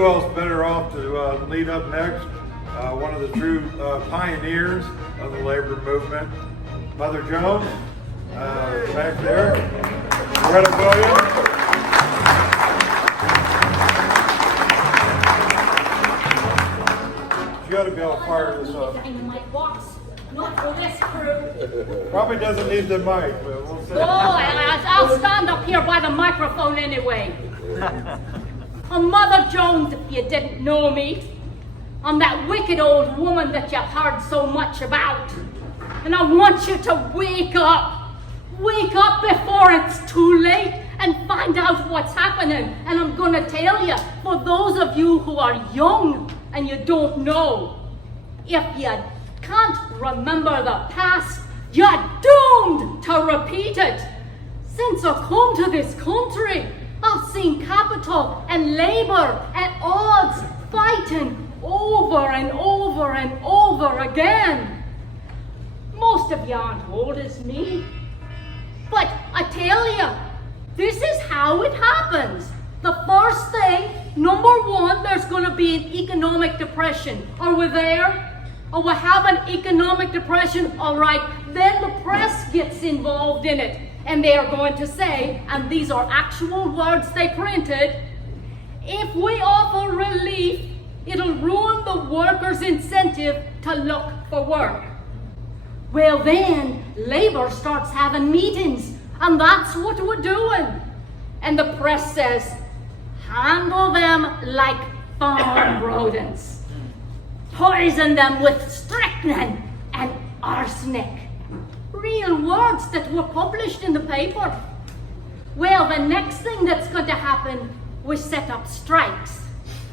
who else better off to lead up next? One of the true pioneers of the labor movement, Mother Jones, back there. Loretta Williams. You got to be able to fire this up. Dynamite box, not for this crew. Probably doesn't need the mic, but we'll see. Oh, I'll stand up here by the microphone anyway. I'm Mother Jones, if you didn't know me. I'm that wicked old woman that you've heard so much about. And I want you to wake up. Wake up before it's too late and find out what's happening. And I'm going to tell you, for those of you who are young and you don't know, if you can't remember the past, you're doomed to repeat it. Since I come to this country, I've seen capital and labor at odds fighting over and over and over again. Most of you aren't old as me, but I tell you, this is how it happens. The first thing, number one, there's going to be an economic depression. Are we there? Are we having economic depression? All right, then the press gets involved in it. And they are going to say, and these are actual words they printed, if we offer relief, it'll ruin the workers' incentive to look for work. Well then, Labour starts having meetings, and that's what we're doing. And the press says, handle them like farm rodents. Poison them with strychnine and arsenic. Real words that were published in the paper. Well, the next thing that's going to happen, we set up strikes.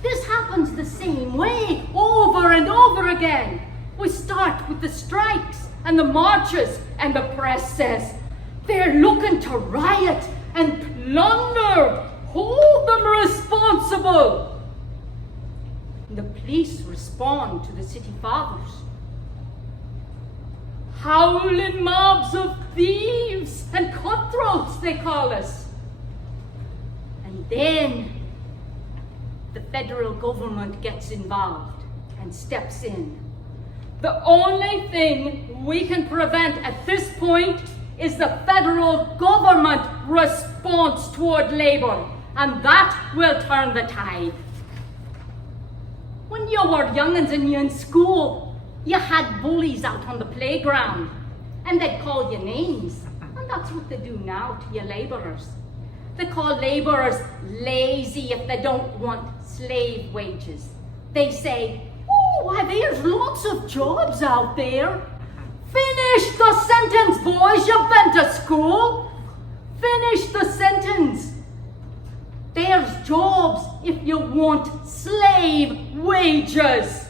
This happens the same way, over and over again. We start with the strikes and the marches, and the press says, they're looking to riot and plunder. Hold them responsible. And the police respond to the city fathers. Howling mobs of thieves and cutthroats, they call us. And then the federal government gets involved and steps in. The only thing we can prevent at this point is the federal government response toward labor, and that will turn the tide. When you were young'uns and you in school, you had bullies out on the playground, and they'd call you names. And that's what they do now to you labourers. They call labourers lazy if they don't want slave wages. They say, oh, why, there's lots of jobs out there. Finish the sentence, boys, you've been to school. Finish the sentence. There's jobs if you want slave wages.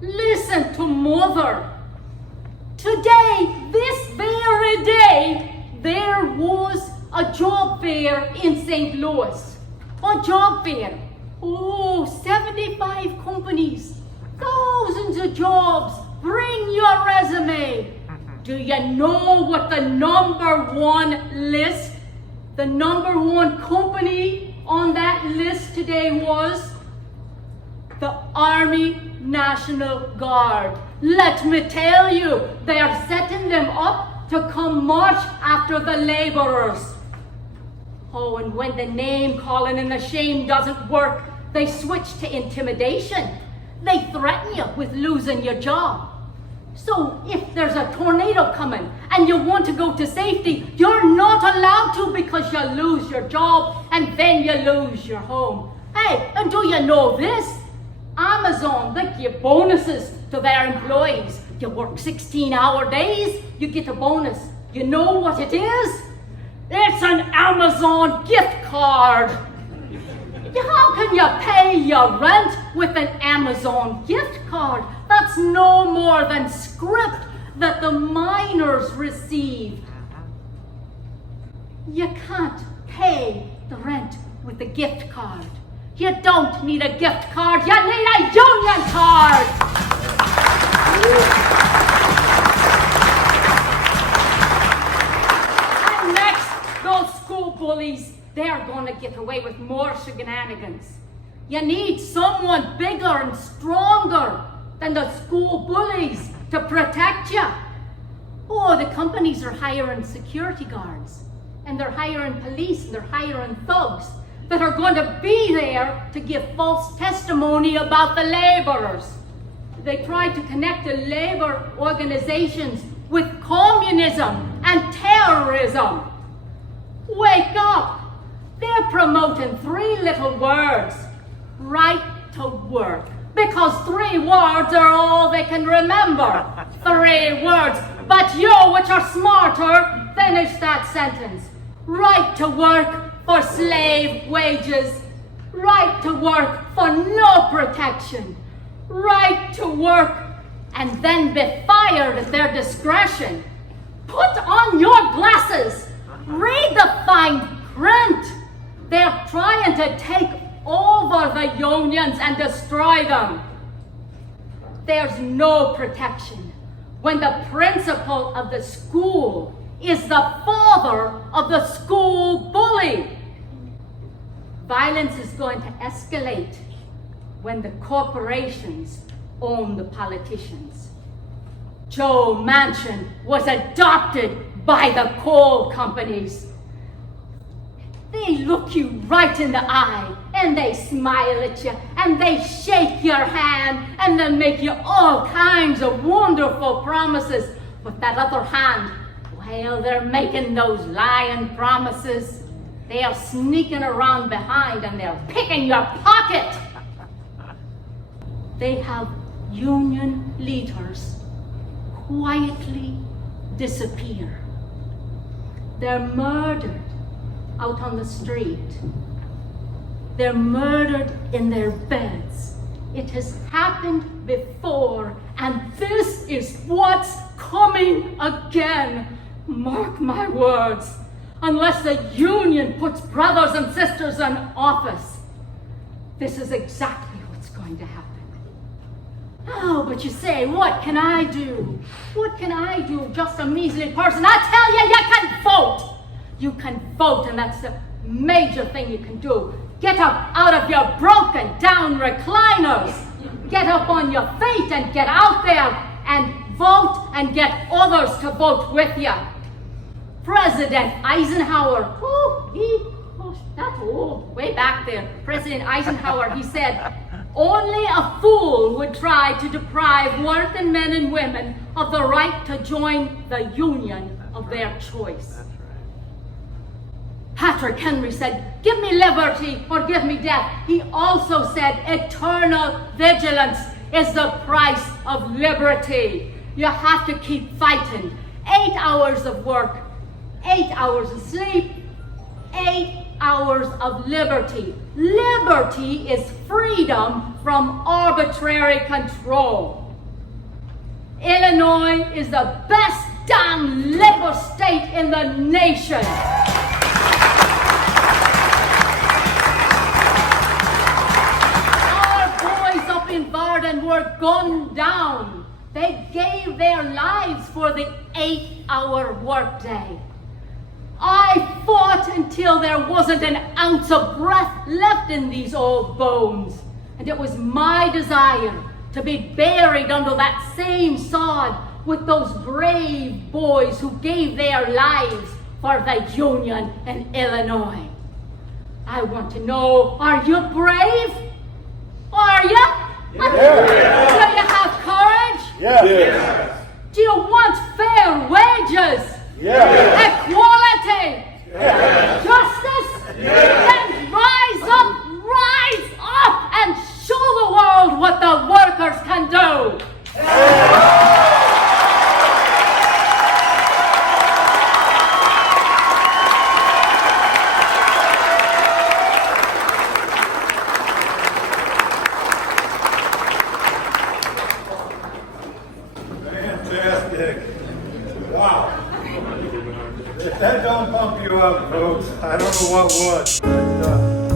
Listen to Mother. Today, this very day, there was a job fair in St. Louis. A job fair. Oh, 75 companies, thousands of jobs. Bring your resume. Do you know what the number one list, the number one company on that list today was? The Army National Guard. Let me tell you, they are setting them up to come march after the laborers. Oh, and when the name calling and the shame doesn't work, they switch to intimidation. They threaten you with losing your job. So if there's a tornado coming and you want to go to safety, you're not allowed to because you lose your job and then you lose your home. Hey, and do you know this? Amazon, they give bonuses to their employees. You work 16-hour days, you get a bonus. You know what it is? It's an Amazon gift card. How can you pay your rent with an Amazon gift card? That's no more than script that the miners receive. You can't pay the rent with a gift card. You don't need a gift card, you need a union card! And next, those school bullies, they're gonna get away with more shenanigans. You need someone bigger and stronger than the school bullies to protect you. Oh, the companies are hiring security guards, and they're hiring police, and they're hiring thugs that are going to be there to give false testimony about the laborers. They try to connect the labor organizations with communism and terrorism. Wake up! They're promoting 3 little words: right to work. Because 3 words are all they can remember. 3 words. But you, which are smarter, finish that sentence. Right to work for slave wages. Right to work for no protection. Right to work and then be fired at their discretion. Put on your glasses. Read the fine print. They're trying to take over the unions and destroy them. There's no protection when the principal of the school is the father of the school bully. Violence is going to escalate when the corporations own the politicians. Joe Manchin was adopted by the coal companies. They look you right in the eye, and they smile at you, and they shake your hand, and they make you all kinds of wonderful promises. But that other hand, while they're making those lying promises, they are sneaking around behind, and they're picking your pocket. They have union leaders quietly disappear. They're murdered out on the street. They're murdered in their beds. It has happened before, and this is what's coming again. Mark my words. Unless the union puts brothers and sisters in office, this is exactly what's going to happen. Oh, but you say, what can I do? What can I do? Just a measly person. I tell you, you can vote. You can vote, and that's the major thing you can do. Get up out of your broken down recliners. Get up on your feet and get out there and vote and get others to vote with you. President Eisenhower, that's old, way back there. President Eisenhower, he said, only a fool would try to deprive working men and women of the right to join the union of their choice. Patrick Henry said, give me liberty or give me death. He also said, eternal vigilance is the price of liberty. You have to keep fighting. 8 hours of work, 8 hours of sleep, 8 hours of liberty. Liberty is freedom from arbitrary control. Illinois is the best damn labor state in the nation. And were gunned down. They gave their lives for the 8-hour workday. I fought until there wasn't an ounce of breath left in these old bones. And it was my desire to be buried under that same sod with those brave boys who gave their lives for the Union in Illinois. I want to know, are you brave? Are you? Yeah. Do you have courage? Yeah. Yeah. Do you want fair wages? Yeah. Equality? Yeah. Justice? Yeah. Then rise up and show the world what the workers can do. Fantastic. Wow. If that don't pump you up, folks, I don't know what would. But,